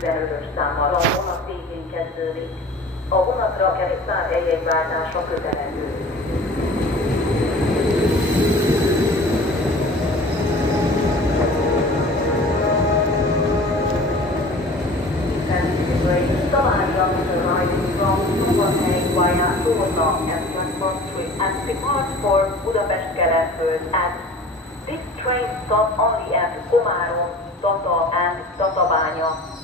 15-ös számmal a vonat végén kezdődik. A vonatra szállt jegyváltása kötelező. Stavaria arriving from Szombathely via Torna and Transport Street and departs for Budapest Kelenföld, and this train stops only at Komárom, Tata and Tatabánya.